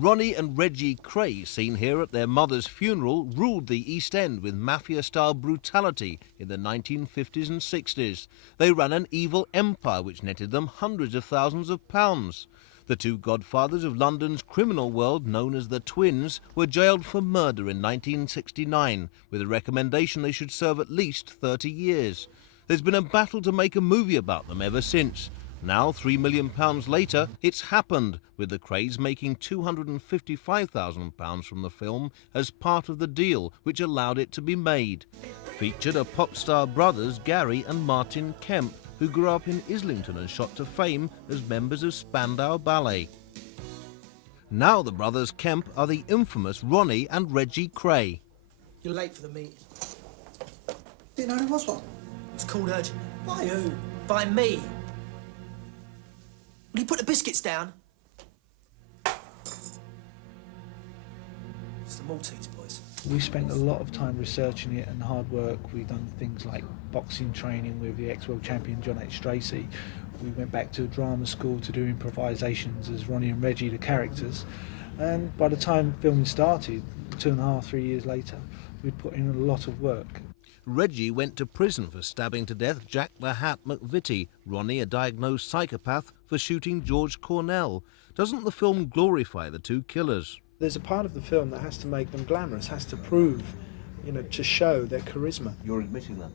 Ronnie and Reggie Kray, seen here at their mother's funeral, ruled the East End with mafia-style brutality in the 1950s and 60s. They ran an evil empire which netted them hundreds of thousands of pounds. The two godfathers of London's criminal world, known as the Twins, were jailed for murder in 1969, with a recommendation they should serve at least 30 years. There's been a battle to make a movie about them ever since. Now, £3 million later, it's happened, with the Krays making £255,000 from the film as part of the deal, which allowed it to be made. Featured are pop star brothers Gary and Martin Kemp, who grew up in Islington and shot to fame as members of Spandau Ballet. Now the brothers Kemp are the infamous Ronnie and Reggie Kray. You're late for the meeting. Didn't know there was one. It's called urgent. By who? By me. Will you put the biscuits down? It's the Maltese, boys. We spent a lot of time researching it and hard work. We've done things like boxing training with the ex-world champion John H. Stracey. We went back to drama school to do improvisations as Ronnie and Reggie, the characters. And by the time filming started, 2.5, 3 years later, we'd put in a lot of work. Reggie went to prison for stabbing to death Jack the Hat McVitie, Ronnie a diagnosed psychopath for shooting George Cornell. Doesn't the film glorify the two killers? There's a part of the film that has to make them glamorous, has to prove, to show their charisma. You're admitting that?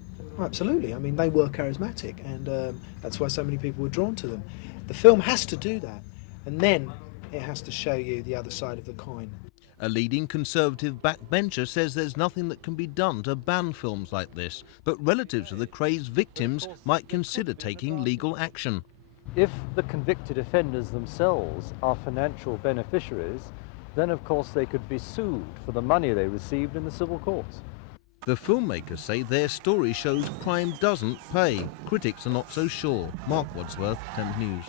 Absolutely. I mean, they were charismatic, and that's why so many people were drawn to them. The film has to do that, and then it has to show you the other side of the coin. A leading Conservative backbencher says there's nothing that can be done to ban films like this, but relatives of the Krays victims might consider taking legal action. If the convicted offenders themselves are financial beneficiaries, then of course they could be sued for the money they received in the civil courts. The filmmakers say their story shows crime doesn't pay. Critics are not so sure. Mark Wadsworth, Thames News.